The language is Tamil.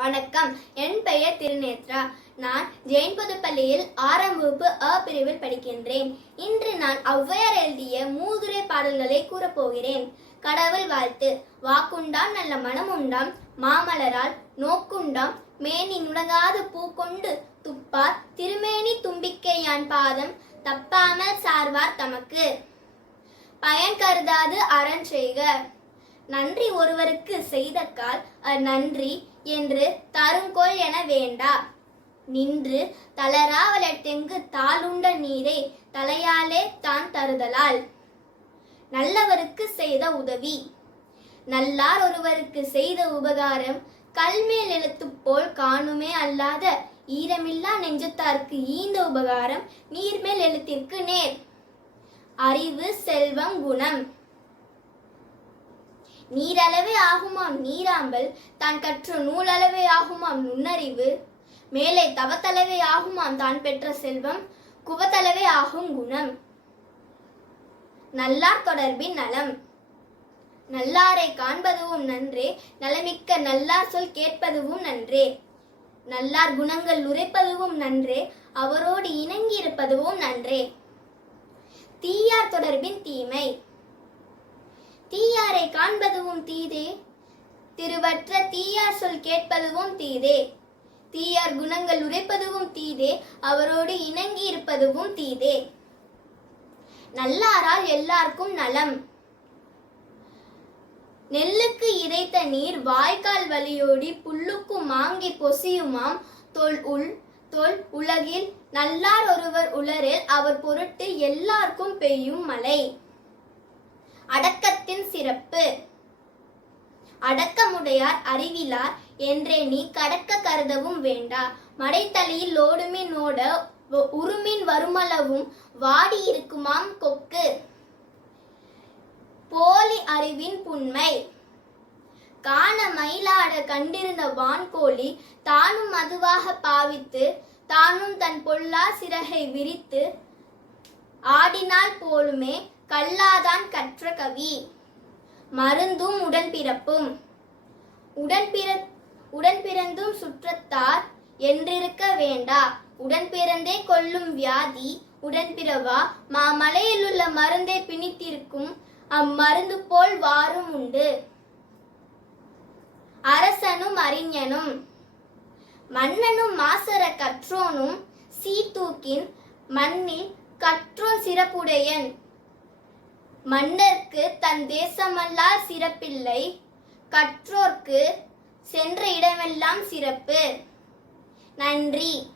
வணக்கம். என் பெயர் திருநேத்ரா. நான் ஜெயின் பொதுப்பள்ளியில் ஆறாம் வகுப்பு அ பிரிவில் படிக்கின்றேன். இன்று நான் ஔவையார் எழுதிய மூதுரை பாடல்களை கூறப்போகிறேன் கடவுள் வாழ்த்து. வாக்குண்டாம் நல்ல மனமுண்டாம் மாமலரால் நோக்குண்டாம். மேனி நுடங்காது பூக்கொண்டு துப்பார். திருமேனி தும்பிக்கை யான் பாதம். தப்பாமல் சார்வார் தமக்கு. பயன் கருதாது அரண் செய்க. நன்றி ஒருவருக்கு செய்த கால் நன்றி என்று தருங்கோள் என வேண்டா. நின்று தளராவலட்டெங்கு தாளுண்ட நீரை தலையாலே தான் தருதலால். நல்லவருக்கு செய்த உதவி. நல்லார் ஒருவருக்கு செய்த உபகாரம் கல்மேல் எழுத்து போல் காணுமே அல்லாத ஈரமில்லா நெஞ்சத்தார்க்கு ஈந்த உபகாரம் நீர்மேல் எழுத்திற்கு நேர். அறிவு செல்வம் குணம் நீரளவே ஆகுமாம் நீராம்பல். தான் கற்ற நூலளவே ஆகுமாம் நுண்ணறிவு. மேலே தவத்தளவே ஆகுமாம் தான் பெற்ற செல்வம். குவத்தளவே ஆகும் குணம். நல்லார் தொடர்பின் நலம். நல்லாரை காண்பதுவும் நன்றே. நலமிக்க நல்லார் சொல் கேட்பதுவும் நன்றே. நல்லார் குணங்கள் உரைப்பதுவும் நன்றே. அவரோடு இணங்கி இருப்பதுவும் நன்றே. தீயார் தொடர்பின் தீமை. தீயார் காண்பதுவும் தீதே. திருவற்ற தீயார் சொல் கேட்பதுவும் தீதே. தீயார் குணங்கள் உரைப்பதுவும் தீதே. அவரோடு இணங்கி இருப்பதுவும் தீதே. நல்லாரால் எல்லாருக்கும் நலம். நெல்லுக்கு இறைத்த நீர் வாய்க்கால் வழியோடி புல்லுக்கும் மாங்கி பொசியுமாம். தொல் உள் தொல் உலகில் நல்லார் ஒருவர் உளரில் அவர் பொருட்டு எல்லாருக்கும் பெய்யும் மழை. அடக்க சிறப்பு. அடக்கமுடையார் அறிவிலார் என்றே நீ கடக்க கருதவும் வேண்டா. மடைத்தலையில் ஓடுமின் ஓட உருமின் வருமளவும் வாடி இருக்குமாம் கொக்கு. போலி அறிவின் புண்மை. காண மயிலாட கண்டிருந்த வான்கோழி தானும் மதுவாக பாவித்து தானும் தன் பொல்லா சிறகை விரித்து ஆடினால் போலுமே கல்லாதான் கற்ற கவி. மருந்தும் உடன்பிறப்பும். உடன்பிற உடன் சுற்றத்தார் என்றிருக்க வேண்டா. உடன்பிறந்தே கொள்ளும் கொல்லும் வியாதி உடன்பிறவா? மாமலையிலுள்ள மருந்தை பிணித்திருக்கும் அம்மருந்து போல் வாரும் உண்டு. அரசனும் அறிஞனும். மன்னனும் மாசர கற்றோனும் சீத்தூக்கின் மண்ணில் கற்றோன் சிறப்புடையன். மன்னர்க்கு தன் தேசமல்லார் சிறப்பில்லை. கற்றோர்க்கு சென்ற இடமெல்லாம் சிறப்பு. நன்றி.